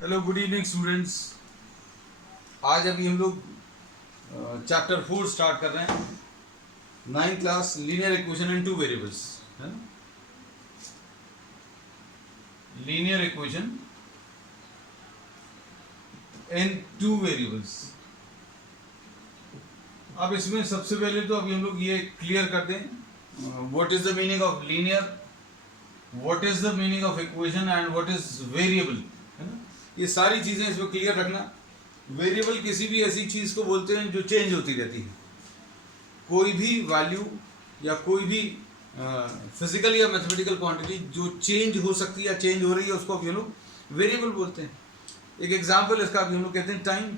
Hello good evening students. आज अभी हम लोग चैप्टर 4 स्टार्ट कर रहे हैं। 9th क्लास लीनियर इक्वेशन इन टू वेरिएबल्स है ना। लीनियर इक्वेशन इन टू वेरिएबल्स। अब इसमें सबसे पहले तो अभी हम लोग ये क्लियर कर दें what is the meaning of linear, what is the meaning of equation and what is variable, है ना। ये सारी चीजें इसमें क्लियर रखना। वेरिएबल किसी भी ऐसी चीज को बोलते हैं जो चेंज होती रहती है। कोई भी वैल्यू या कोई भी फिजिकल या मैथमेटिकल क्वांटिटी जो चेंज हो सकती है या चेंज हो रही है उसको अभी हम लोग वेरिएबल बोलते हैं। एक एग्जांपल इसका अभी हम लोग कहते हैं टाइम।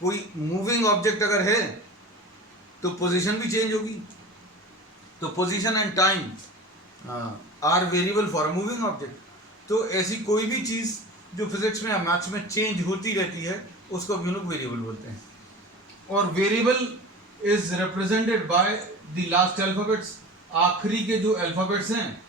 कोई मूविंग ऑब्जेक्ट अगर है तो पोजीशन भी चेंज होगी, तो position and time are variable for a moving object. तो ऐसी कोई भी चीज जो फिजिक्स में या मैथ्स में चेंज होती रहती है उसको हम लोग वेरिएबल बोलते हैं। और variable is represented by the last alphabets. आखिरी के जो अल्फाबेट्स हैं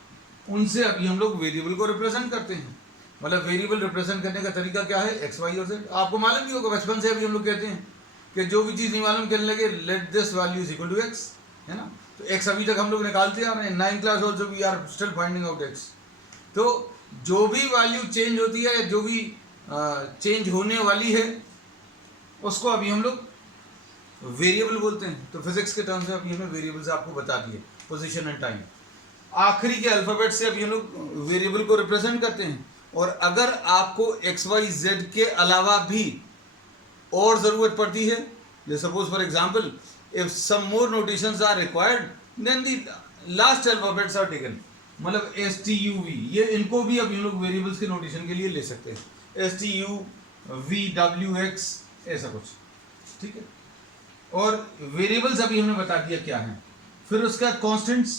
उनसे अभी हम लोग वेरिएबल को रिप्रेजेंट करते हैं। मतलब वेरिएबल रिप्रेजेंट करने का तरीका क्या है, एक्स वाई और जेड। आपको मालूम नहीं होगा, बचपन से अभी हम लोग कहते हैं कि जो भी चीज़ नहीं मालूम कहने लगे let this value is equal to X, है ना। तो एक्स अभी तक हम लोग निकालते आ रहे हैं। 9th class also we are still finding out X. तो जो भी वैल्यू चेंज होती है या जो भी चेंज होने वाली है उसको अभी हम लोग वेरिएबल बोलते हैं। तो फिजिक्स के टर्म्स में अभी हमें वेरिएबल्स आपको बता दिए, पोजीशन एंड टाइम। आखिरी के अल्फाबेट से अभी हम लोग वेरिएबल को रिप्रेजेंट करते हैं। और अगर आपको एक्स वाई जेड के अलावा भी और ज़रूरत पड़ती है, जैसे suppose for example if some more notations are required then the last alphabets are taken. मतलब एस टी यू वी, ये इनको भी अभी हम लोग वेरिएबल्स के नोटेशन के लिए ले सकते हैं। S T U V W x ऐसा कुछ, ठीक है। और वेरिएबल्स अभी हमने बता दिया क्या है। फिर उसका कॉन्स्टेंट्स।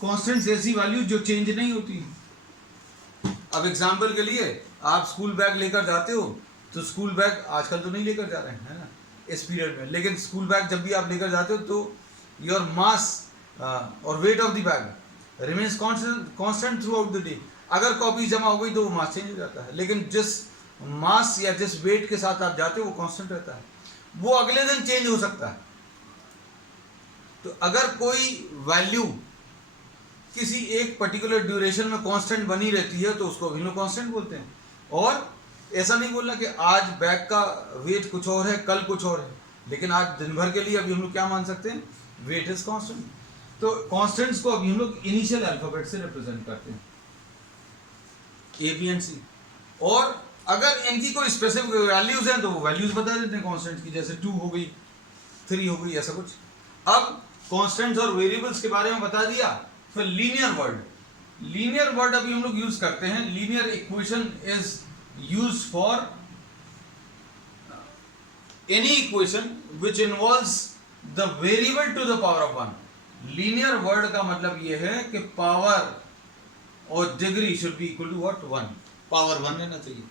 कॉन्स्टेंट्स ऐसी वैल्यू जो चेंज नहीं होती। अब एग्जांपल के लिए आप स्कूल बैग लेकर जाते हो तो स्कूल बैग आजकल तो नहीं लेकर जा रहे हैं, है ना, इस पीरियड में। लेकिन स्कूल बैग जब भी आप लेकर जाते हो तो योर मास और weight of the bag remains constant through out the day. अगर कॉपी जमा हो गई तो वो मास चेंज हो जाता है, लेकिन जिस मास या जिस वेट के साथ आप जाते हो वो कांस्टेंट रहता है। वो अगले दिन चेंज हो सकता है। तो अगर कोई वैल्यू किसी एक पर्टिकुलर ड्यूरेशन में कांस्टेंट बनी रहती है तो उसको भी लोग कांस्टेंट बोलते हैं। और ऐसा नहीं बोलना कि आज बैग का वेट कुछ और है कल कुछ और है, लेकिन आज दिन भर के लिए अभी हम लोग क्या मान सकते हैं, वेट इज कांस्टेंट। तो कांस्टेंट्स को अभी हम लोग इनिशियल अल्फाबेट से रिप्रेजेंट करते हैं, ए बी एंड सी। और अगर इनकी कोई स्पेसिफिक वैल्यूज हैं तो वो वैल्यूज बता देते हैं कांस्टेंट्स की, जैसे 2 हो गई, 3 हो गई, ऐसा कुछ। अब कांस्टेंट्स और वेरिएबल्स के बारे में बता दिया। फिर लीनियर वर्ड। लीनियर वर्ड अभी हम लोग यूज करते हैं। Linear equation is used for any equation which involves the variable to the power of 1। Linear word का मतलब यह है कि पावर और degree should be equal to what, 1। Power 1 रहना चाहिए।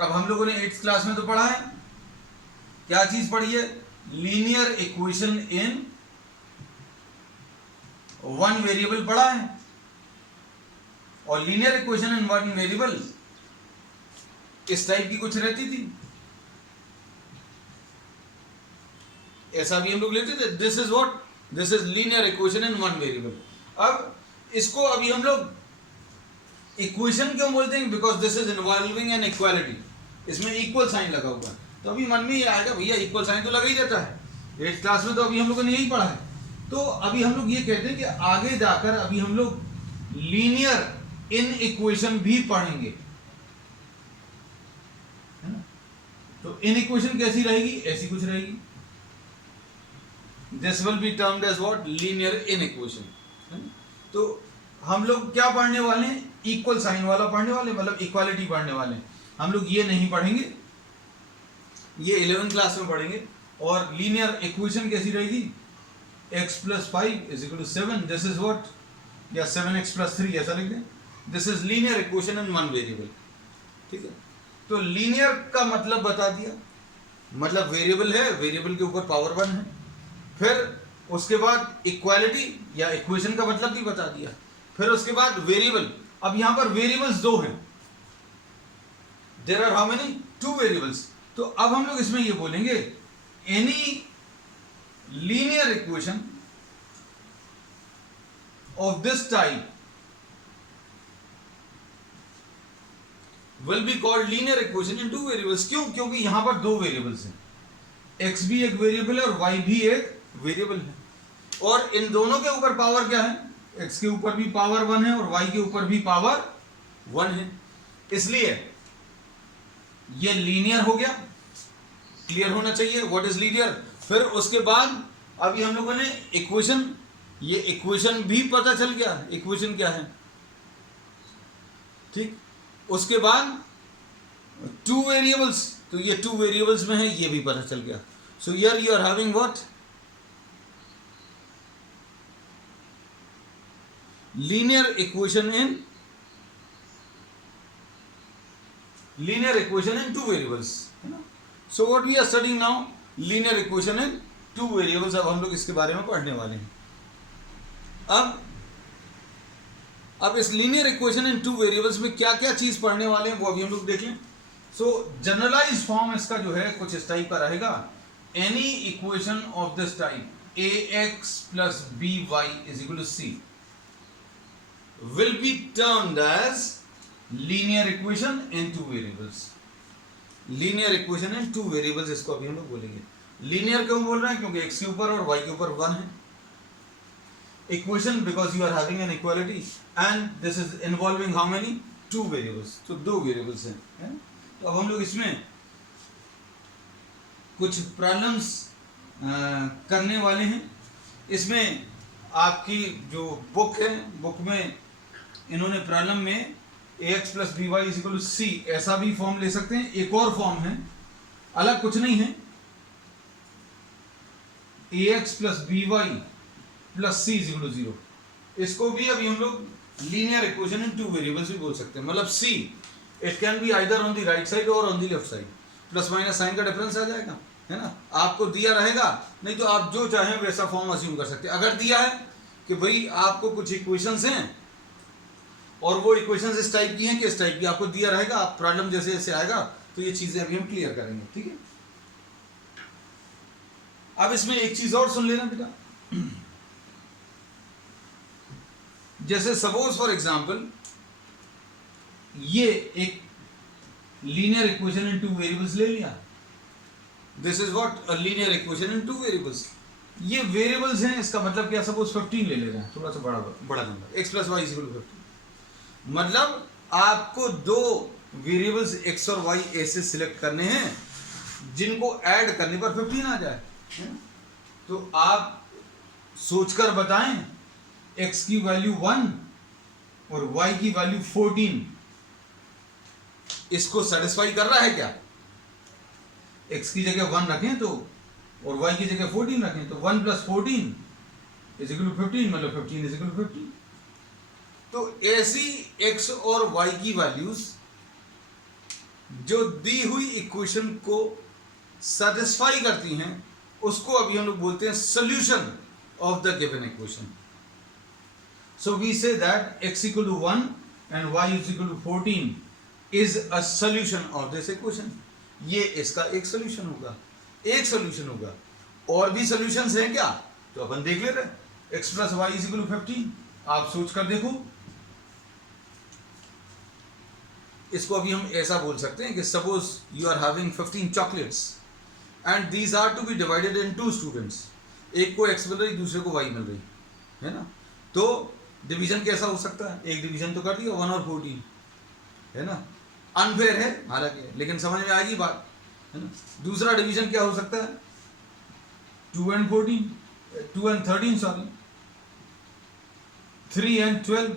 अब हम लोगों ने 8th क्लास में तो पढ़ा है, क्या चीज पढ़ी है, लीनियर इक्वेशन इन 1 वेरिएबल पढ़ा है। और लीनियर इक्वेशन इन 1 वेरिएबल इस टाइप की कुछ रहती थी, ऐसा भी हम लोग लेते थे। This is what, this is linear equation in 1 variable. अब इसको अभी हम लोग इक्वेशन क्यों बोलते हैं, because this is involving an equality. इसमें इक्वल साइन लगा हुआ है, तो अभी मन में ये आएगा भैया इक्वल साइन तो लगा ही रहता है, 8th क्लास में तो अभी हम लोगों ने यही पढ़ा है। तो अभी हम लोग ये कहते हैं कि आगे जाकर अभी हम लोग लीनियर इन इक्वेशन भी पढ़ेंगे, है ना। तो इन इक्वेशन कैसी रहेगी, ऐसी कुछ रहेगी। This will be termed as what, linear in equation. तो हम लोग क्या पढ़ने वाले हैं, इक्वल साइन वाला पढ़ने वाले, मतलब इक्वालिटी पढ़ने वाले। हम लोग ये नहीं पढ़ेंगे, ये 11th क्लास में पढ़ेंगे। और लीनियर इक्वेशन कैसी रहेगी, x + 5 = 7, दिस इज व्हाट, या 7x + 3 ऐसा लिख दें। This is linear equation in 1 variable, ठीक है। तो लीनियर का मतलब बता दिया, मतलब वेरिएबल है, वेरिएबल के ऊपर पावर 1 है। फिर उसके बाद इक्वालिटी या इक्वेशन का मतलब भी बता दिया। फिर उसके बाद वेरिएबल। अब यहां पर वेरिएबल्स 2 हैं, there are how many, 2 variables. तो अब हम लोग इसमें ये बोलेंगे any linear equation of this type will be called linear equation in 2 variables. क्यों? क्योंकि यहां पर 2 वेरिएबल्स हैं, x भी एक वेरिएबल है और y भी एक वेरिएबल है, और इन दोनों के ऊपर पावर क्या है, x के ऊपर भी पावर 1 है और y के ऊपर भी पावर 1 है, इसलिए ये लीनियर हो गया। क्लियर होना चाहिए व्हाट इज लीनियर। फिर उसके बाद अभी हम लोगों ने इक्वेशन, ये इक्वेशन भी पता चल गया इक्वेशन क्या है, ठीक। उसके बाद 2 वेरिएबल्स, तो ये 2 वेरिएबल्स में है, ये भी पता चल गया। So here you are having what, linear equation in 2 variables, है ना। So what we are studying now, linear equation in 2 variables. अब हम लोग इसके बारे में पढ़ने वाले हैं। अब इस लीनियर इक्वेशन इन 2 वेरिएबल्स में क्या क्या चीज पढ़ने वाले हैं वो अभी हम लोग देख लें। सो जनरलाइज फॉर्म इसका जो है कुछ इस टाइप का रहेगा, any equation of this type ax plus by is equal to c will be termed as linear equation in 2 variables। Linear equation in 2 variables इसको अभी हम लोग बोलेंगे। लीनियर क्यों बोल रहे हैं? क्योंकि x के ऊपर और y के ऊपर 1 है। Equation because you are having an equality and this is involving how many, 2 variables, तो 2 वेरिएबल्स हैं। तो अब हम लोग इसमें कुछ प्रॉब्लम्स करने वाले हैं। इसमें आपकी जो बुक है, बुक में इन्होंने प्रॉब्लम में ax plus by is equal to c ऐसा भी फॉर्म ले सकते हैं। एक और फॉर्म है, अलग कुछ नहीं है, ax plus by plus c is equal to 0। इसको भी अभी हम लोग लीनियर इक्वेशन इन 2 वेरिएबल्स भी बोल सकते हैं। मतलब c it can be either on the right side और on the left side, plus minus sign का डिफरेंस आ जाएगा, है ना। आपको दिया रहेगा, नहीं तो आप जो चाहें वैसा फॉर्म अज्यूम कर सकते हैं। अगर दिया है कि भाई आपको कुछ इक्वेशंस हैं और वो इक्वेशंस इस टाइप की हैं कि इस टाइप की, आपको दिया रहेगा, आप प्रॉब्लम जैसे जैसे आएगा तो ये चीजें अभी हम क्लियर करेंगे, ठीक है। अब इसमें एक चीज और सुन लेना बेटा, जैसे सपोज फॉर एग्जांपल ये एक लीनियर इक्वेशन इन 2 वेरिएबल्स ले लिया, this is what a linear equation in 2 variables. ये वेरिएबल्स हैं, इसका मतलब क्या, सपोज 15 ले रहे हैं, थोड़ा सा बड़ा number, x plus y is equal to 15। मतलब आपको 2 वेरिएबल्स x और y ऐसे सिलेक्ट करने हैं जिनको ऐड करने पर 15 आ जाए। तो आप सोचकर बताएं, x की वैल्यू 1 और y की वैल्यू 14 इसको सेटिस्फाई कर रहा है क्या? x की जगह 1 रखें तो और y की जगह 14 रखें तो 1 + 14 इज इक्वल टू 15, मतलब 15 इज इक्वल टू 15। तो ऐसी x और y की वैल्यूज जो दी हुई इक्वेशन को सेटिस्फाई करती हैं उसको अभी हम लोग बोलते हैं solution of the given equation. So we say that x equal to 1 and y is equal to 14 is a solution of this equation. ये इसका एक सॉल्यूशन होगा, एक सॉल्यूशन होगा। और भी सॉल्यूशंस हैं क्या, तो अपन देख ले रहे हैं। x plus y is equal to 15, आप सोच कर देखो, इसको अभी हम ऐसा बोल सकते हैं कि suppose you are having 15 chocolates and these are to be divided in 2 students. एक को x मिल रही, दूसरे को y मिल रही, है ना। तो डिवीजन कैसा हो सकता है, एक डिवीजन तो कर दिया 1 और 14, है ना। अनफेयर है हालांकि, लेकिन समझ में आएगी बात, है ना। दूसरा डिवीजन क्या हो सकता है, 2 and 13 सॉरी, 3 and 12।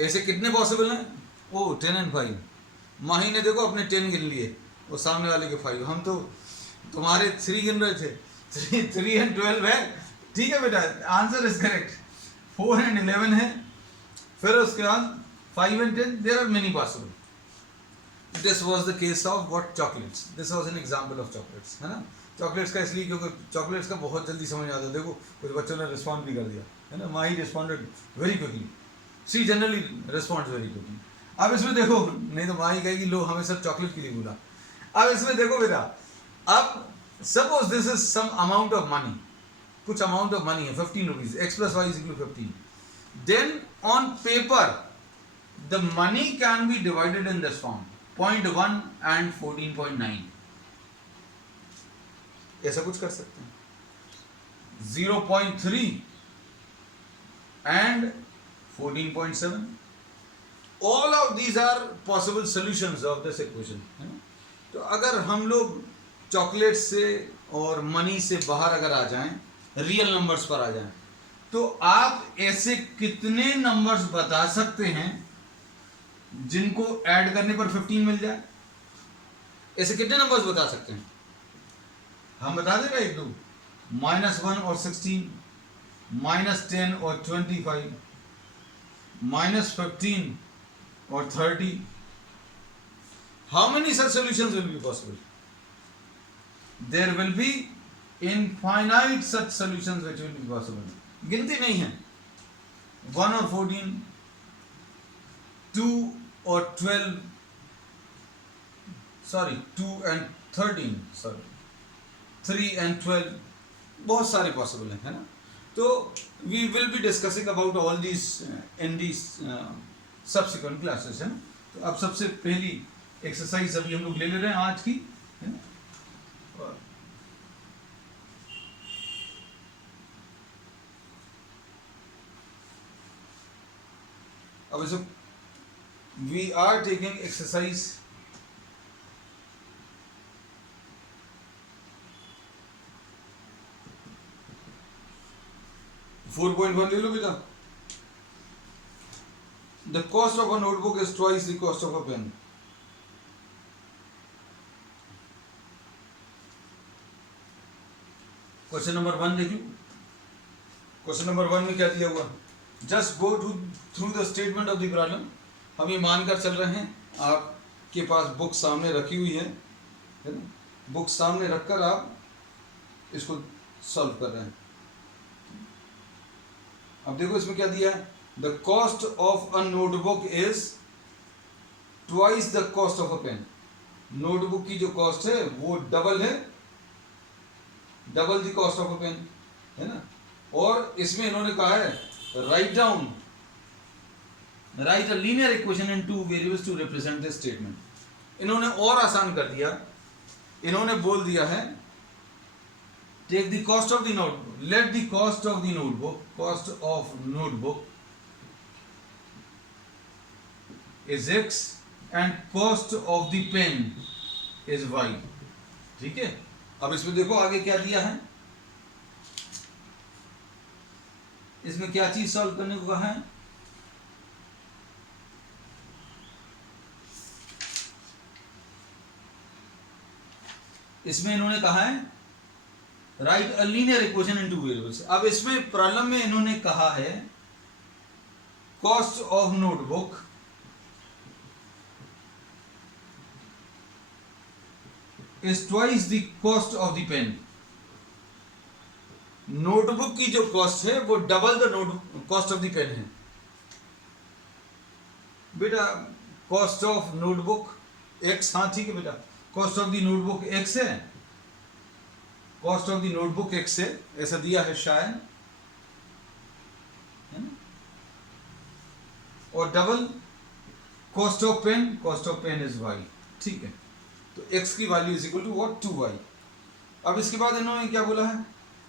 ऐसे कितने पॉसिबल हैं, ओ 10 and 5। माही ने देखो अपने 10 गिन लिए और सामने वाले के 5, हम तो तुम्हारे 3 गिन रहे थे। 3 and 12 है, ठीक है बेटा, आंसर इज करेक्ट। 4 and 11 है, फिर उसके बाद 5 and 10, there are many possible। This was the case of what chocolates, this was an example of chocolates, है ना। चॉकलेट्स का इसलिए क्योंकि चॉकलेट्स का बहुत जल्दी समझ आता है। देखो कुछ बच्चों ने रिस्पॉन्ड भी कर दिया, है ना। माही responded very quickly, see generally responds very quickly. अब इसमें देखो, नहीं तो माँ ही कहेगी लो हमें सब चॉकलेट के लिए बोला। अब इसमें देखो बेटा, अब suppose this is some amount of money, कुछ अमाउंट ऑफ मनी है 15 rupees, x plus y is equal to 15, then on paper the money can be divided in this form 0.1 and 14.9, ऐसा कुछ कर सकते हैं, 0.3 and 14.7, all of these are possible solutions of this equation, है ना? तो अगर हम लोग चॉकलेट से और मनी से बाहर अगर आ जाएं, रियल नंबर्स पर आ जाएं, तो आप ऐसे कितने नंबर्स बता सकते हैं जिनको ऐड करने पर 15 मिल जाए? ऐसे कितने नंबर्स बता सकते हैं? हम बता देगा एक दो, -1 और 16, -10 और 25, -15 और 30. How many such solutions will be possible? There will be infinite such solutions which will be possible. गिनती नहीं है, 1 और 14, 2 और 12, sorry 2 and 13, sorry 3 and 12, बहुत सारे पॉसिबल हैं, है ना? तो we will be discussing about all these in these subsequent classes, है ना? तो अब सबसे पहली एक्सरसाइज अभी हम लोग ले रहे हैं आज की, है ना? अब इसे वी आर टेकिंग एक्सरसाइज 4.1 ले लो बेटा। The cost of a notebook is twice the cost of a pen. Question number 1 देख लो। क्वेश्चन नंबर 1 में क्या दिया हुआ? Just go through the statement of the problem. हम ये मानकर चल रहे हैं आपके पास बुक सामने रखी हुई है ना? बुक सामने रखकर आप इसको सॉल्व कर रहे हैं। अब देखो इसमें क्या दिया है, the cost of a notebook is twice the cost of a pen. Notebook की जो कॉस्ट है वो डबल है, double the cost of a pen, है ना? और इसमें इन्होंने कहा है write a linear equation in 2 variables to represent this statement. इन्होंने और आसान कर दिया, इन्होंने बोल दिया है take the cost of the notebook, let the cost of the notebook, cost of notebook is x and cost of the pen is y। ठीक है, अब इसमें देखो आगे क्या दिया है, इसमें क्या चीज सॉल्व करने को कहा है, इसमें इन्होंने कहा है write a linear equation in 2 variables. अब इसमें प्रॉब्लम में इन्होंने कहा है cost of notebook is twice the cost of the pen. Notebook की जो कॉस्ट है वो double the cost of the pen है। बेटा कॉस्ट ऑफ नोटबुक x, हाँ ठीक है बेटा, cost of the notebook x है, cost of the notebook x है, ऐसा दिया है शायद, है ना? और double cost of pen is y। ठीक है, तो x की value is equal to what, 2y। अब इसके बाद इन्होंने क्या बोला है,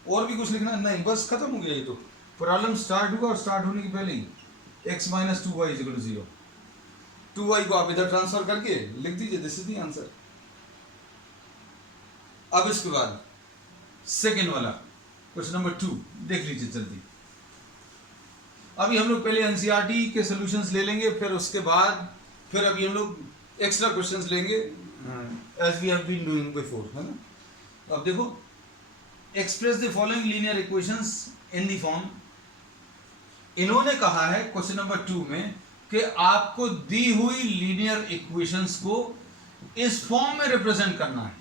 और भी कुछ लिखना नहीं, बस खत्म हो गया ये तो। प्रॉब्लम स्टार्ट हुआ और स्टार्ट होने के पहले ही x minus 2y is equal to 0। 2y को आप इधर ट्रांसफर करके लिख दीजिए, दिस इज द आंसर। अब इसके बाद सेकेंड वाला क्वेश्चन नंबर 2 देख लीजिए जल्दी। अभी हम लोग पहले एनसीईआरटी के सॉल्यूशंस ले लेंगे, फिर उसके बाद फिर अभी हम लोग एक्स्ट्रा क्वेश्चंस लेंगे as we have been doing before, है ना? अब देखो, express the following linear equations in the form. इन्होंने कहा है क्वेश्चन नंबर 2 में कि आपको दी हुई लीनियर इक्वेशंस को इस फॉर्म में रिप्रेजेंट करना है।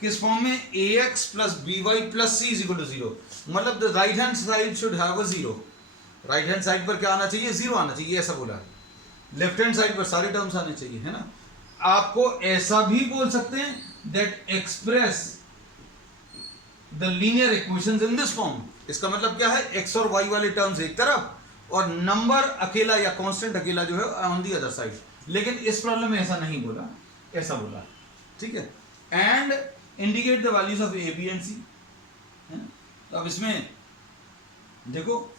किस फॉर्म में? ax plus by plus c is equal to 0। मतलब the right hand side should have a 0। Right hand side पर क्या आना चाहिए? 0 आना चाहिए, ऐसा बोला है। लेफ्ट हैंड साइड पर सारे टर्म्स आने चाहिए, है ना। आपको ऐसा भी बोल सकते हैं that express the linear equations in this form. इसका मतलब क्या है, एक्स और वाई वाले टर्म्स एक तरफ और नंबर अकेला या कांस्टेंट अकेला जो है ऑन दी अदर साइड। लेकिन इस प्रॉब्लम में ऐसा नहीं बोला, ऐसा बोला, ठीक है। And indicate the values of a b and c, है ना। तो अब इसमें देखो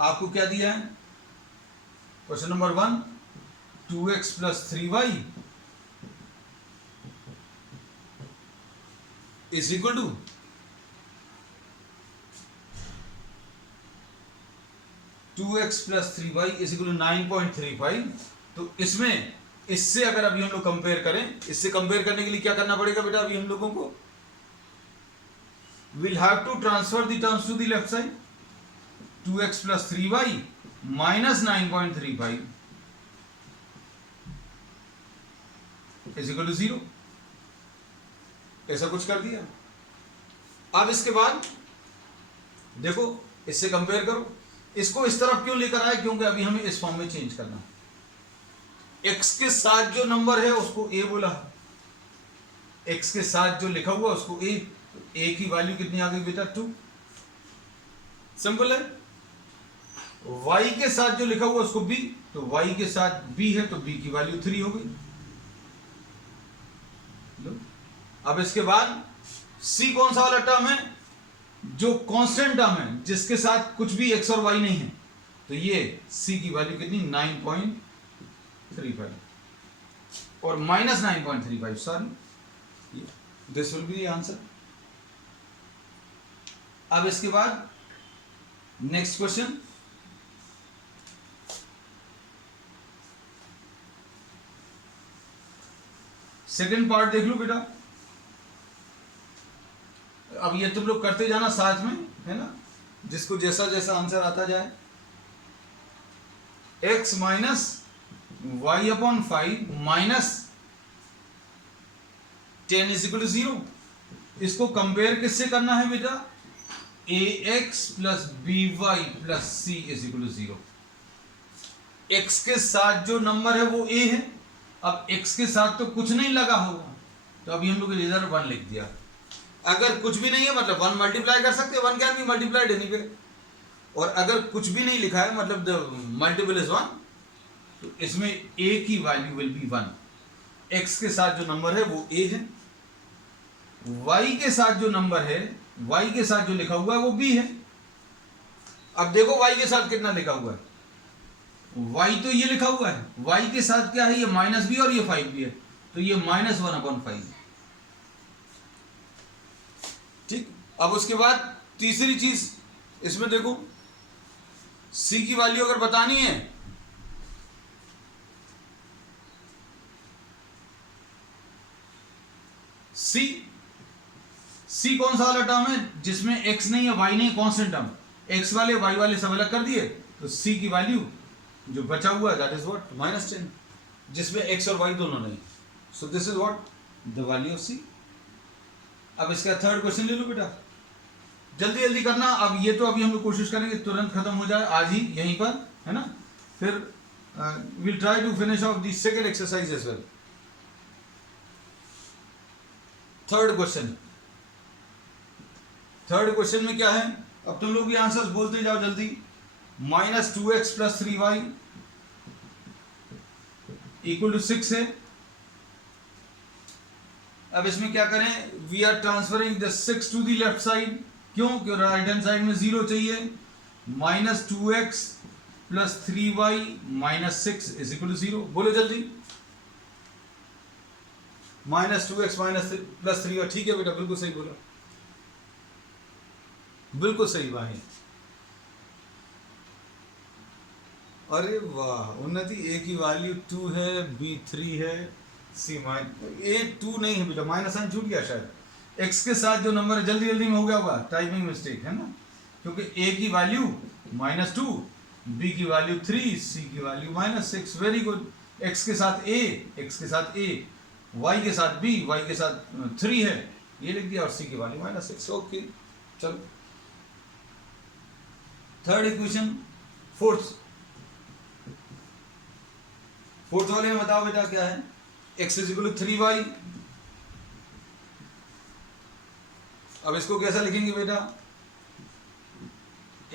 आपको क्या दिया है, question number 1 2x plus 3y is equal to 2x plus 3y is equal to 9.35। तो इसमें इससे अगर अभी हम लोग कंपेयर करें, इससे कंपेयर करने के लिए क्या करना पड़ेगा बेटा, अभी हम लोगों को will have to transfer the terms to the left side. 2x plus 3y minus 9.35 is equal to 0, ऐसा कुछ कर दिया। अब इसके बाद देखो इससे कंपेयर करो, इसको इस तरफ क्यों लेकर आए, क्योंकि अभी हमें इस फॉर्म में चेंज करना है। x के साथ जो नंबर है उसको a बोला, x के साथ जो लिखा हुआ उसको a, तो a की वैल्यू कितनी आ गई बेटा 2, सिंपल है। y के साथ जो लिखा हुआ उसको b, तो y के साथ b है तो b की वैल्यू 3 हो गई। अब इसके बाद c कौन सा वाला टर्म है, जो कांस्टेंट टर्म है जिसके साथ कुछ भी x और y नहीं है, तो ये c की वैल्यू कितनी 9.35 और minus 9.35, sorry this will be the answer. अब इसके बाद नेक्स्ट क्वेश्चन, सेकंड पार्ट देख लो बेटा। अब ये तुम लोग करते जाना साथ में, है ना, जिसको जैसा जैसा आंसर आता जाए। x minus y upon 5 minus 10 is equal to 0। इसको कंपेयर किससे करना है बेटा, ax plus b y plus c is equal to 0। x के साथ जो नंबर है वो a है, अब x के साथ तो कुछ नहीं लगा होगा, तो अभी हम लोग इधर 1 लिख दिया। अगर कुछ भी नहीं है मतलब 1 मल्टीप्लाई कर सकते, 1 कैन बी मल्टीप्लाइड एनीवे। और अगर कुछ भी नहीं लिखा है मतलब द मल्टीपल इज 1, तो इसमें a की वैल्यू विल बी 1। x के साथ जो नंबर है वो a है, y के साथ जो नंबर है, y के साथ जो लिखा हुआ है वो b है। अब देखो y के साथ कितना लिखा हुआ है, y तो ये लिखा हुआ है, y के साथ क्या है, ये माइनस b और ये 5 भी है, तो ये माइनस 1/5। ठीक, अब उसके बाद तीसरी चीज इसमें देखो, c की वैल्यू अगर बतानी है, c कौन सा वाला टर्म है जिसमें x नहीं है y नहीं, कांस्टेंट टर्म, x वाले y वाले सब अलग कर दिए, तो c की वैल्यू जो बचा हुआ है दैट इज व्हाट -10, जिसमें x और y दोनों नहीं। सो this is what the value of c। अब इसका थर्ड क्वेश्चन ले लो बेटा, जल्दी जल्दी करना। अब ये तो अभी हम लोग कोशिश करेंगे तुरंत खत्म हो जाए आज ही यहीं पर, है ना। फिर will try to finish off the second exercise as well. Third question में क्या है, अब तुम लोग भी आंसर्स बोलते जाओ जल्दी। -2x plus 3y equal to 6 है। अब इसमें क्या करें, we are transferring the 6 to the left side, क्यों, क्योंकि राइट हैंड साइड में 0 चाहिए। -2x plus 3y minus 6 is equal to 0। बोलो जल्दी, -2x प्लस 3y, ठीक है बेटा, बिल्कुल सही बोला, बिल्कुल सही भाई। अरे वाह उन्नति, a की वैल्यू 2 है, b 3 है, c a 2 नहीं है बेटा, माइनस साइन छूट गया शायद। x के साथ जो नंबर है, जल्दी जल्दी में हो गया होगा, टाइपिंग मिस्टेक है ना, क्योंकि a की वैल्यू -2, b की वैल्यू 3, c की वैल्यू -6। Very good. x के साथ a, y के साथ b, y के साथ 3 है, ये लिख दिया, और c की वैल्यू -6। ओके चलो, थर्ड इक्वेशन, फोर्थ फोर्थ वाले में बताओ बेटा क्या है, x is equal to 3y। अब इसको कैसा लिखेंगे बेटा,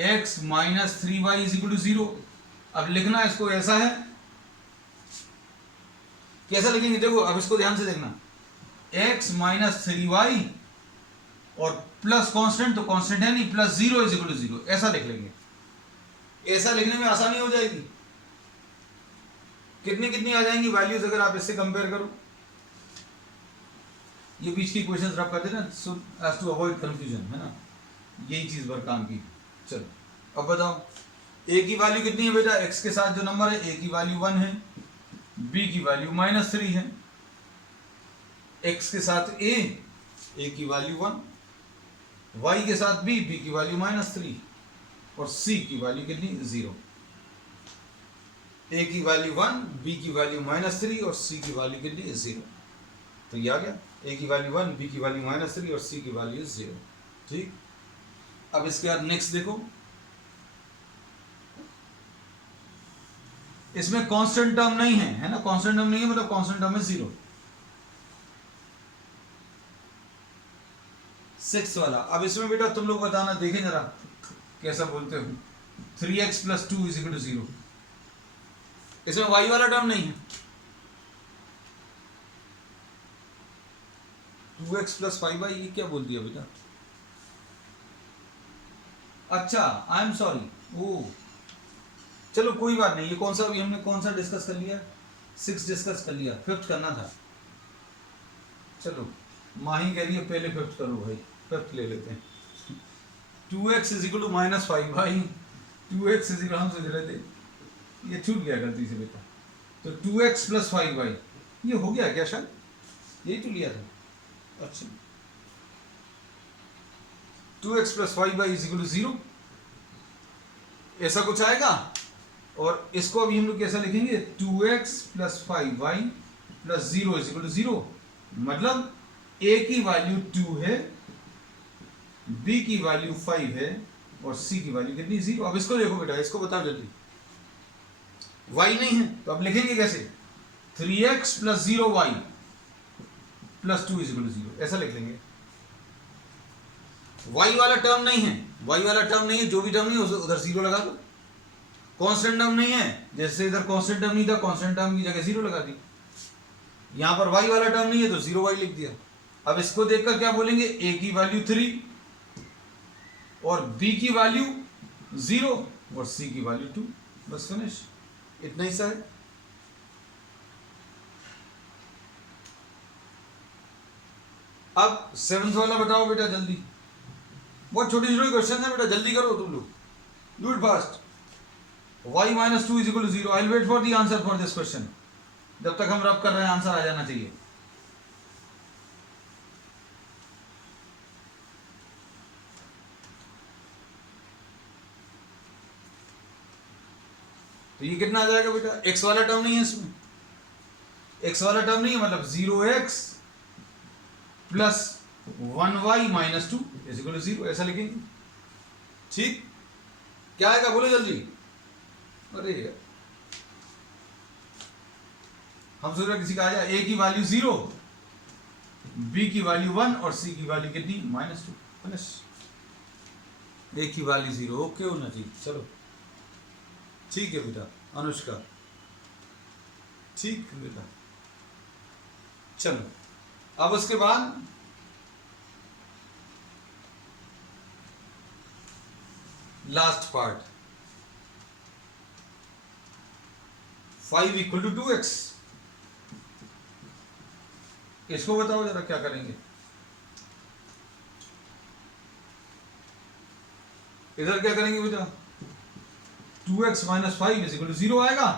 x minus 3y is equal to 0। अब लिखना इसको ऐसा है, कैसा लिखेंगे देखो, अब इसको ध्यान से देखना, x माइनस 3y और प्लस कांस्टेंट, तो कांस्टेंट है नहीं, प्लस 0 इज इक्वल टू 0, ऐसा लिख लेंगे। ऐसा लिखने में आसानी हो जाएगी। कितनी कितनी आ जाएंगी वैल्यूज अगर आप इससे कंपेयर करो, ये बीच की क्वेश्चंस रब कर देना, so as to avoid confusion, है ना, यही चीज पर काम की। चलो अब बताओ, a की वैल्यू कितनी है बेटा, x के साथ जो नंबर है, a की वैल्यू 1 है, b की वैल्यू -3 है, x के साथ a की वैल्यू 1, y के साथ b की वैल्यू -3 और c की वैल्यू कितनी 0। a की वैल्यू 1, b की वैल्यू -3 और c की वैल्यू कितनी 0। तो ये आ गया, a की वैल्यू 1, b की वैल्यू -3 और c की वैल्यू 0। ठीक, अब इसके बाद नेक्स्ट देखो, इसमें कांस्टेंट टर्म नहीं है ना, कांस्टेंट टर्म नहीं है मतलब कांस्टेंट टर्म है 0। 6 वाला, अब इसमें बेटा तुम लोग बताना, देखें जरा कैसा बोलते हो, 3x + 2 = 0। इसमें y वाला टर्म नहीं है, 2x + 5y, ये क्या बोल दिया बेटा, अच्छा आई एम सॉरी, ओ चलो कोई बात नहीं, ये कौन सा, अभी हमने कौन सा डिस्कस कर लिया, 6 डिस्कस कर लिया, 5th करना था। चलो माही कह रही है पहले 5th करो भाई, 5th ले लेते हैं। 2x = -5y, 2x = हम सोच रहे थे, ये छूट गया गलती से बेटा, तो 2x + 5y, ये हो गया क्या, शायद यही तो लिया था। अच्छा, 2x + 5y = 0, ऐसा कुछ आएगा। और इसको अभी हम लोग कैसा लिखेंगे, 2x + 5y + 0 = 0, मतलब a की वैल्यू 2 है, b की वैल्यू 5 है और c की वैल्यू कितनी 0। अब इसको देखो बेटा, इसको बताओ जल्दी, y नहीं है तो अब लिखेंगे कैसे, 3x + 0y + 2 = 0, ऐसा लिख लेंगे। y वाला टर्म नहीं है, y वाला टर्म नहीं है, जो भी टर्म नहीं है उधर 0 लगा दो। कांस्टेंट टर्म नहीं है, जैसे इधर कांस्टेंट टर्म नहीं था, कांस्टेंट टर्म की जगह 0 लगा दी। यहां पर y वाला टर्म नहीं है तो 0y लिख दिया। अब इसको देखकर क्या बोलेंगे, a की वैल्यू 3 और b की वैल्यू 0 और c की वैल्यू 2, बस फिनिश, इतना ही सा है। अब 7th वाला बताओ बेटा जल्दी, बहुत छोटी छोटी क्वेश्चन है बेटा, जल्दी करो तुम लोग, do it fast. y - 2 = 0, I will wait for the answer for this question, जब तक हम रब कर रहे हैं आंसर आ जाना चाहिए। तो ये कितना आ जाएगा बेटा, x वाला टर्म नहीं है इसमें, x वाला टर्म नहीं है, मतलब 0x + 1y - 2 = 0, ऐसा लिखेंगे। ठीक, क्या आएगा बोलो जल्दी, अरे हम सोच रहे किसी का आ जाए, a की वैल्यू 0, b की वैल्यू 1 और c की वैल्यू कितनी -2, फिनिश। a की वैल्यू 0, ओके होना चाहिए। चलो ठीक है बेटा, अनुष्का ठीक है बेटा। चलो अब उसके बाद लास्ट पार्ट, 5 = 2x, इसको बताओ जरा क्या करेंगे। इधर क्या करेंगे बेटा, 2x - 5 = 0 आएगा,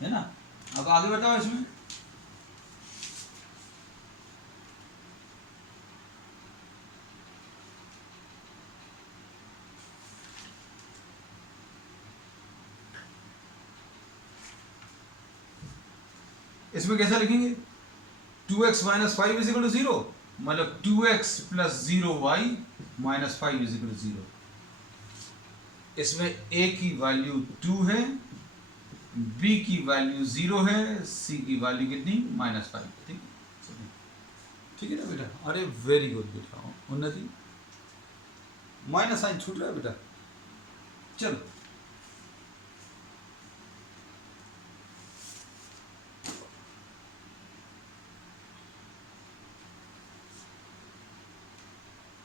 है ना। अब आगे बताओ इसमें, इसमें कैसा लिखेंगे, 2x - 5 = 0, मतलब 2x + 0y - 5 = 0। इसमें ए की वैल्यू 2 है, बी की वैल्यू 0 है, सी की वैल्यू कितनी -5। ठीक है, ठीक है ना बेटा? अरे वेरी गुड बेटा, उन्नति माइनस साइन छूट रहा है बेटा। चलो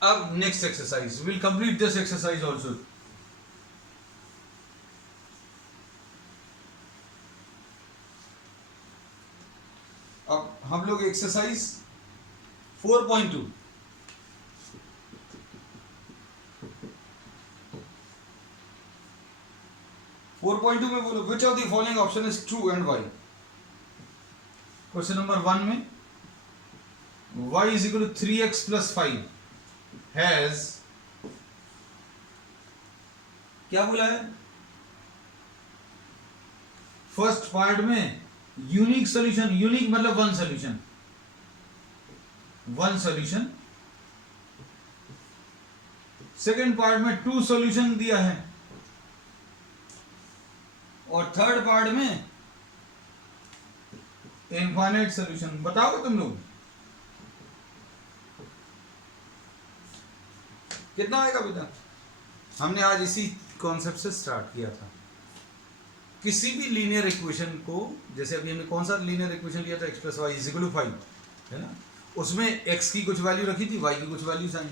अब next exercise, will complete this exercise also. अब हम लोग एक्सरसाइज 4.2 में बोलो which of the following option is true and why. Question number 1 में y is equal to 3x plus 5 has, क्या बोला है? फर्स्ट पार्ट में यूनिक सॉल्यूशन, यूनिक मतलब one solution, one solution. Second part में 2 सॉल्यूशन दिया है, और थर्ड पार्ट में इनफाइनाइट सॉल्यूशन। बताओ तुम लोग कितना आएगा बेटा? हमने आज इसी कॉन्सेप्ट से स्टार्ट किया था। किसी भी लीनियर इक्वेशन को, जैसे अभी हमने कौन सा लीनियर इक्वेशन लिया था, x plus y is equal to 5, है ना? उसमें x की कुछ वैल्यू रखी थी, y की कुछ वैल्यू साइन,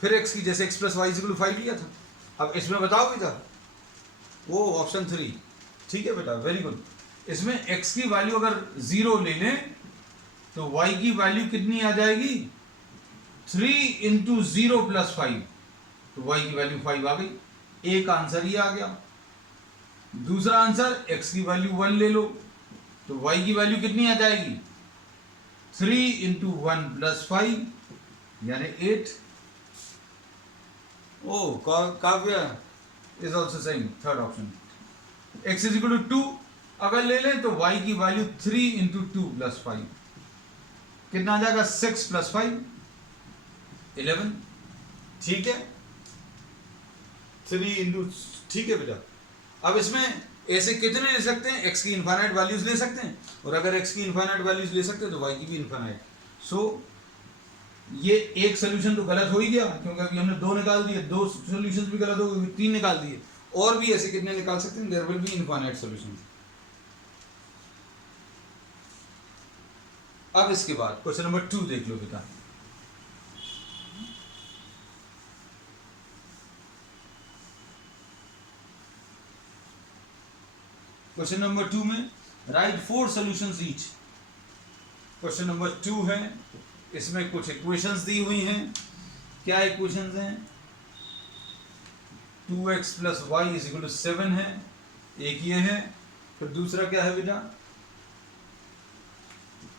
फिर x की जैसे x plus y is equal to 5 लिया था। अब इसमें बताओ बेटा, वो ऑप्शन 3, ठीक है बेटा, वेरी गुड। इसमें x की वैल्यू अगर 0 ले लें तो y की वैल्यू कितनी आ जाएगी? 3 इंटू 0 प्लस 5, तो y की वैल्यू 5 आ गई। एक आंसर ही आ गया। दूसरा आंसर, x की वैल्यू 1 ले लो तो y की वैल्यू कितनी आ जाएगी? 3 इंटू 1 प्लस 5 यानी 8। Oh Kavya is also saying third option. x is equal to 2 अगर ले लें तो y की वैल्यू 3 इंटू 2 प्लस 5 कितना आ जाएगा? 6 प्लस 5 11। ठीक है, 3 इंटू, ठीक है बेटा। अब इसमें ऐसे कितने ले सकते हैं? x की इनफाइनाइट वैल्यूज ले सकते हैं, और अगर x की इनफाइनाइट वैल्यूज ले सकते हैं तो y की भी इनफाइनाइट। सो ये एक सोल्यूशन तो गलत हो ही गया, क्योंकि अभी हमने 2 निकाल दिए, 2 सोल्यूशंस भी गलत हो गए, 3 निकाल दिए। और भी ऐसे कितने निकाल सकते हैं? There will be infinite solution. अब इसके बाद क्वेश्चन नंबर 2 देख लो बेटा। क्वेश्चन नंबर 2 में right 4 solutions each. Question number 2 है, इसमें कुछ इक्वेशंस दी हुई हैं। क्या इक्वेशंस हैं? 2x plus y is equal to 7 है, एक ये है। फिर दूसरा क्या है बेटा?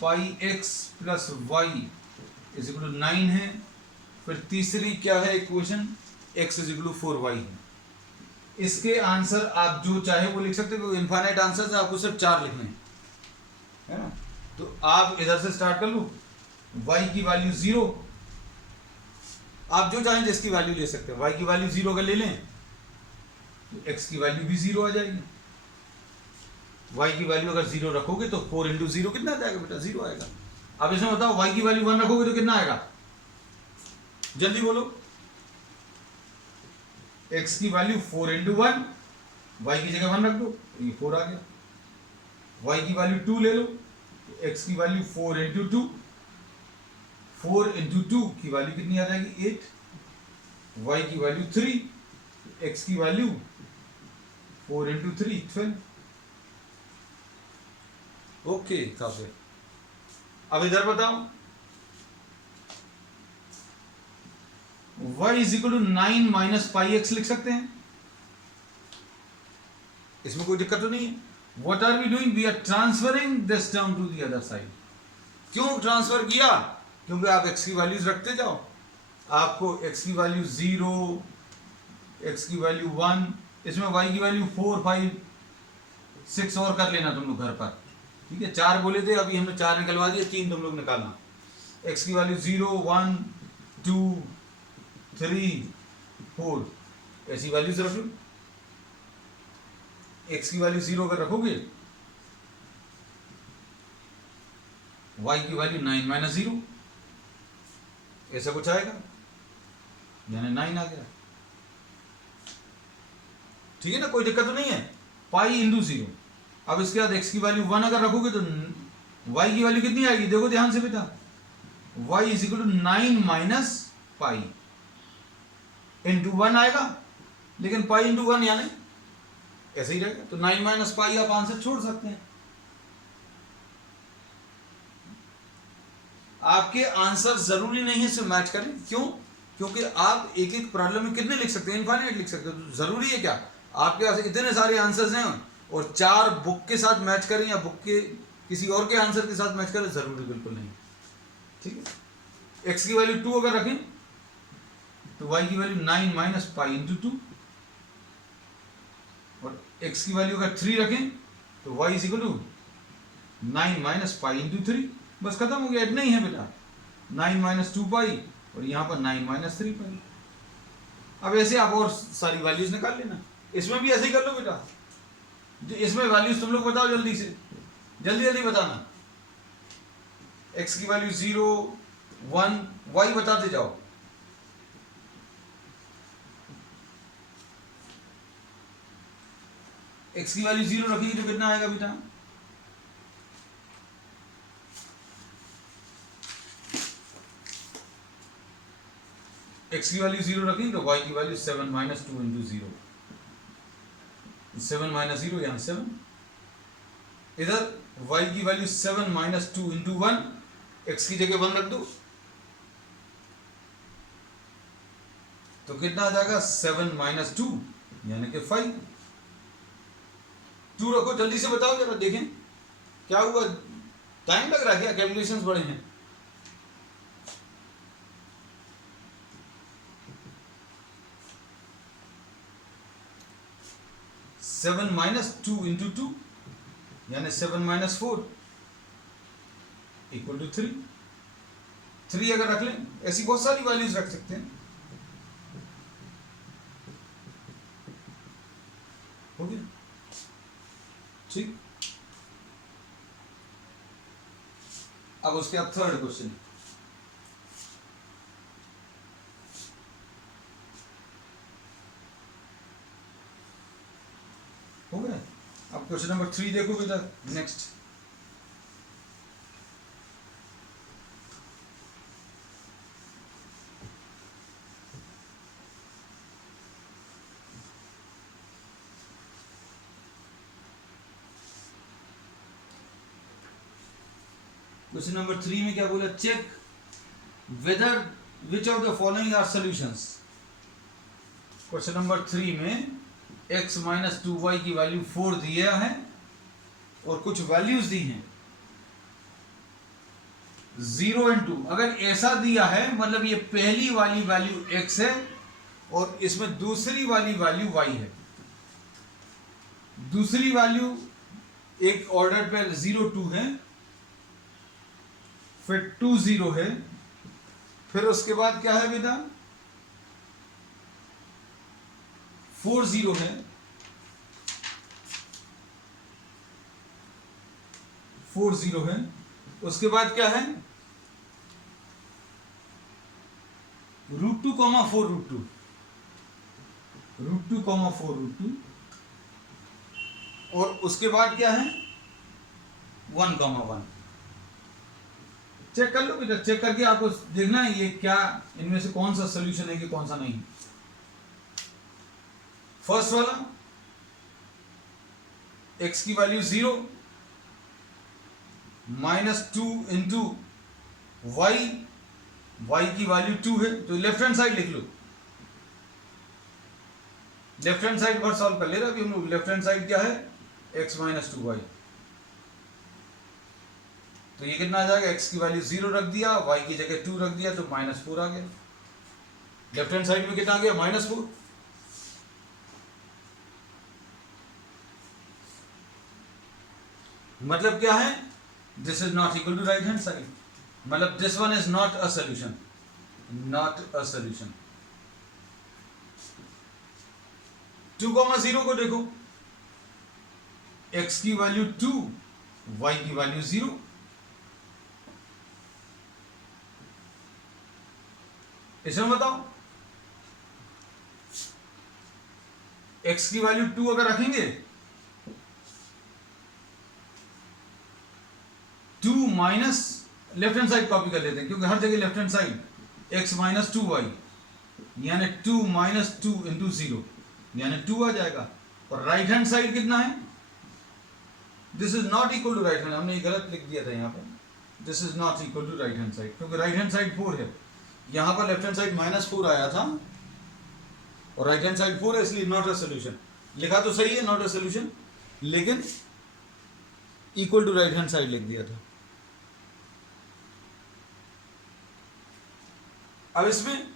Pi x plus y is equal to 9 है। फिर तीसरी क्या है equation? x is equal to 4y है। इसके आंसर आप जो चाहे वो लिख सकते हो, इनफाइनाइट आंसर आपको सिर्फ 4 लिखने हैं, है ना? तो आप इधर से स्टार्ट कर लो, y की वैल्यू 0, आप जो चाहें जिसकी वैल्यू ले सकते हैं। y की वैल्यू 0 अगर ले लें तो x की वैल्यू भी 0 आ जाएगी। y की वैल्यू अगर 0 रखोगे तो 4 इंटू 0 कितना आ जाएगा बेटा? 0 आएगा। अब इसमें बताओ y की वैल्यू 1 रखोगे तो कितना आएगा? जल्दी बोलो। x की वैल्यू 4 इंटू 1, y की जगह 1 रख दो तो ये 4 आ गया। y की वैल्यू 2 ले लो तो x की वैल्यू 4 इंटू 2, 4 इंटू 2 की वैल्यू कितनी आ जाएगी? 8। y की वैल्यू 3, x की वैल्यू 4 इंटू 3 12। ओके काफी। अब इधर बताओ, y is equal to 9 minus pi x लिख सकते हैं, इसमें कोई दिक्कत तो नहीं है। What are we doing? We are transferring this term to the other side. क्यों ट्रांसफर किया? क्योंकि आप x की वैल्यूज रखते जाओ। आपको x की वैल्यू 0, x की वैल्यू 1, इसमें y की वैल्यू 4, 5, 6 और कर लेना तुम लोग घर पर। ठीक है, 4 बोले थे, अभी हमने 4 निकलवा दिए, 3 तुम लोग निकालना। x की वैल्यू 0, 1, 2, 3, 4 ऐसी वैल्यूज रख लो। एक्स की वैल्यू 0 अगर रखोगे, वाई की वैल्यू 9 माइनस 0, ऐसा कुछ आएगा, यानी 9 आ गया। ठीक है ना, कोई दिक्कत तो नहीं है। Pi into 0। अब इसके बाद एक्स की वैल्यू 1 अगर रखोगे तो वाई की वैल्यू कितनी आएगी, देखो ध्यान से बेटा, y is equal to 9 minus pi into 1 आएगा, लेकिन पाई इंटू 1 यानी ऐसे ही रहेगा, तो 9 माइनस पाई आप आंसर छोड़ सकते हैं। आपके आंसर जरूरी नहीं है सिर्फ मैच करें, क्यों? क्योंकि आप एक एक प्रॉब्लम में कितने लिख सकते हैं, इनफाइनाइट लिख सकते हैं। तो जरूरी है क्या आपके पास इतने सारे आंसर्स हैं और 4 बुक के साथ मैच करें या बुक के किसी और के आंसर के साथ मैच करें? जरूरी बिल्कुल नहीं। ठीक है, एक्स की वैल्यू 2 अगर रखें तो वाई की वैल्यू 9 माइनस पाई इंटू 2, और एक्स की वैल्यू अगर 3 रखें तो y is equal to 9 minus pi into 3। बस खत्म हो गया, इतना ही है बेटा, 9 माइनस 2 पाई और यहाँ पर 9 माइनस 3 पाई। अब ऐसे आप और सारी वैल्यूज निकाल लेना, इसमें भी ऐसे ही कर लो बेटा। इसमें वैल्यूज तुम लोग बताओ जल्दी से, जल्दी जल्दी बताना। एक्स की वैल्यू 0 1 वाई बताते जाओ। एक्स की वैल्यू 0 रखेगी तो कितना आएगा बेटा? एक्स की वैल्यू 0 रखेंगे तो वाई की वैल्यू 7 माइनस 2 इंटू 0, 7 माइनस 0 यानी 7। इधर y की वैल्यू 7 माइनस 2 इंटू 1, एक्स की जगह 1 रख दो तो कितना आ जाएगा? 7 माइनस 2 यानी कि 5। 2 रखो, जल्दी से बताओ जरा, देखें क्या हुआ। टाइम लग रहा है क्या? कैलकुलेशंस बड़े हैं। सेवन माइनस 2 इंटू 2 यानी 7 माइनस 4 इक्वल टू 3। 3 अगर रख लें, ऐसी बहुत सारी वैल्यूज रख सकते हैं। हो गया, ठीक। अब उसके बाद थर्ड क्वेश्चन, हो गया। अब क्वेश्चन नंबर 3 देखो बेटा, नेक्स्ट। क्वेश्चन नंबर 3 में क्या बोला? Check whether which of the following are solutions. Question number 3 में x माइनस 2y की वैल्यू 4 दिया है और कुछ वैल्यूज दी हैं 0 एंड 2। अगर ऐसा दिया है मतलब ये पहली वाली वैल्यू x है और इसमें दूसरी वाली वैल्यू y है। दूसरी वैल्यू एक ऑर्डर पर 0 2 है, फिर 2 0 है, फिर उसके बाद क्या है बेटा? 4 0 है, 4 0 है, उसके बाद क्या है? √2 कॉमा 4 √2, √2 कॉमा 4 √2, और उसके बाद क्या है? 1 कॉमा 1। चेक कर लो बेटा, चेक करके आपको देखना है ये क्या, इनमें से कौन सा सोल्यूशन है कि कौन सा नहीं। फर्स्ट वाला x की value 0 minus 2 into y, y की वैल्यू 2 है तो लेफ्ट हैंड साइड लिख लो। लेफ्ट हैंड साइड पर सॉल्व कर ले रहा, अभी हम लोग लेफ्ट हैंड साइड क्या है? x minus 2y। तो ये कितना आ जाएगा? x की वैल्यू 0 रख दिया, y की जगह 2 रख दिया तो माइनस 4 आ गया। लेफ्ट हैंड साइड में कितना आ गया? माइनस 4। मतलब क्या है? This is not equal to right hand side, मतलब this one is not a solution, not a solution. 2, 0 को देखो, x की वैल्यू 2, y की वैल्यू 0। इसमें बताओ x की वैल्यू 2 अगर रखेंगे, 2 minus, left hand side copy कर लेते हैं क्योंकि हर जगह left hand side x minus 2y, यानी 2 माइनस 2 इंटू 0 यानी 2 आ जाएगा। और राइट हैंड साइड कितना है, this is not equal to right hand, हमने ये गलत लिख दिया था यहाँ पर, this is not equal to right hand side क्योंकि राइट हैंड साइड 4 है, यहाँ पर लेफ्ट हैंड साइड -4 आया था और राइट हैंड साइड 4 है, इसलिए नॉट अ सोल्यूशन। लिखा तो सही है नॉट अ सोल्यूशन, लेकिन equal to right hand side लिख दिया था। अब इसमें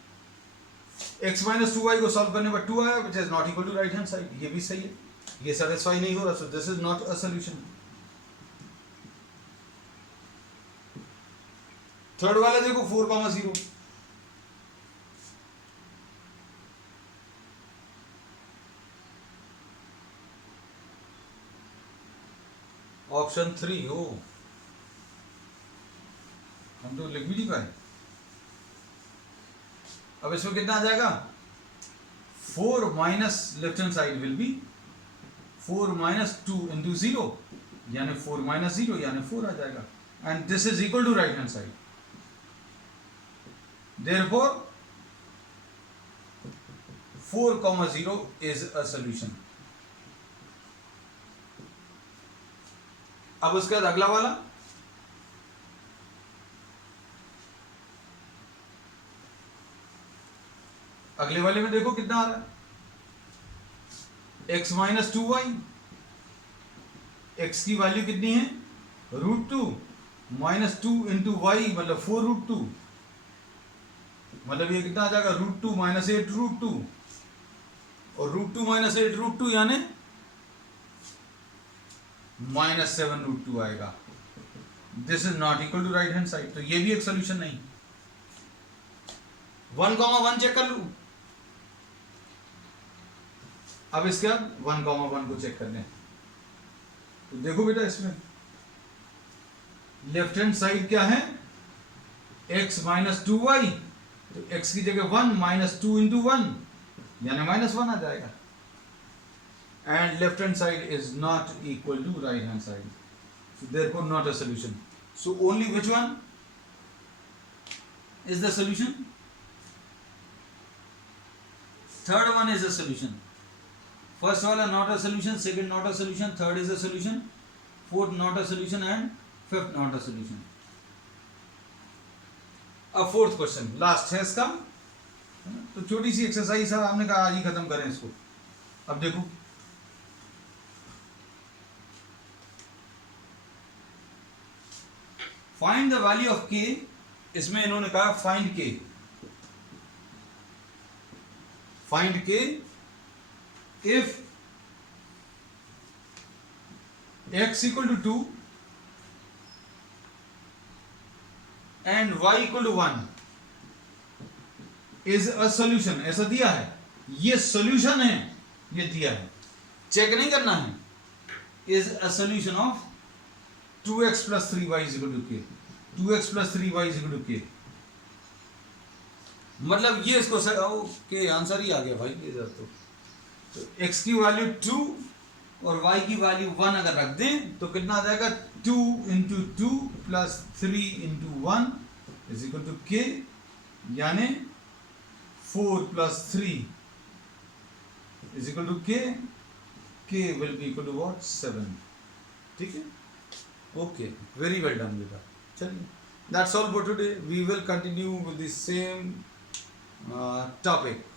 x माइनस 2y को सॉल्व करने पर 2 आया, which is not equal to right hand side, ये भी सही है, ये सेटिस्फाई नहीं हो रहा, so this is not a solution. Third वाला देखो 4,0, ऑप्शन 3 हो, हम तो लिख भी नहीं पाए। अब इसमें कितना आ जाएगा, 4 minus left hand side will be 4 minus 2 into 0 यानी 4 माइनस 0 यानी 4 आ जाएगा, and this is equal to right hand side, therefore 4,0 is a solution. अब उसके बाद अगला वाला, अगले वाले में देखो कितना आ रहा है, x माइनस 2y, x की वैल्यू कितनी है √2 माइनस 2 इंटू वाई मतलब 4√2, मतलब ये कितना आ जाएगा √2 माइनस 8√2, और √2 माइनस 8√2 यानी -7√2 आएगा। This is not equal to right hand side, तो ये भी एक सोल्यूशन नहीं। 1,1 चेक कर लू, अब इसके बाद 1,1 को चेक करने, तो देखो बेटा इसमें लेफ्ट हैंड साइड क्या है, x माइनस 2y, तो x की जगह 1 माइनस 2 इंटू 1 यानी -1 आ जाएगा, and left hand side is not equal to right hand side, so therefore not a solution. So only which one is the solution? Third one is a solution. First wala not a solution, second not a solution, third is a solution, fourth not a solution, and fifth not a solution. अब fourth question last है इसका, तो छोटी सी exercise है, हमने कहा आज ही खत्म करें इसको। अब देखो find the value of k, इसमें इन्होंने कहा find k, find k if x equal to 2 and y equal to 1 is a solution, ऐसा दिया है, ये सोल्यूशन है, ये दिया है, चेक नहीं करना है, is a solution of 2x plus 3y is equal to k, 2x plus 3y is equal to k, मतलब ये इसको के आंसर ही आ गया भाई ये तो x की वैल्यू 2 और y की वैल्यू 1 अगर रख दें तो कितना आ जाएगा, 2 into 2 plus 3 into 1 is equal to k, यानी 4 plus 3 is equal to k will be equal to what 7। ठीक है, okay, very well done beta, chaliye, that's all for today, we will continue with the same topic।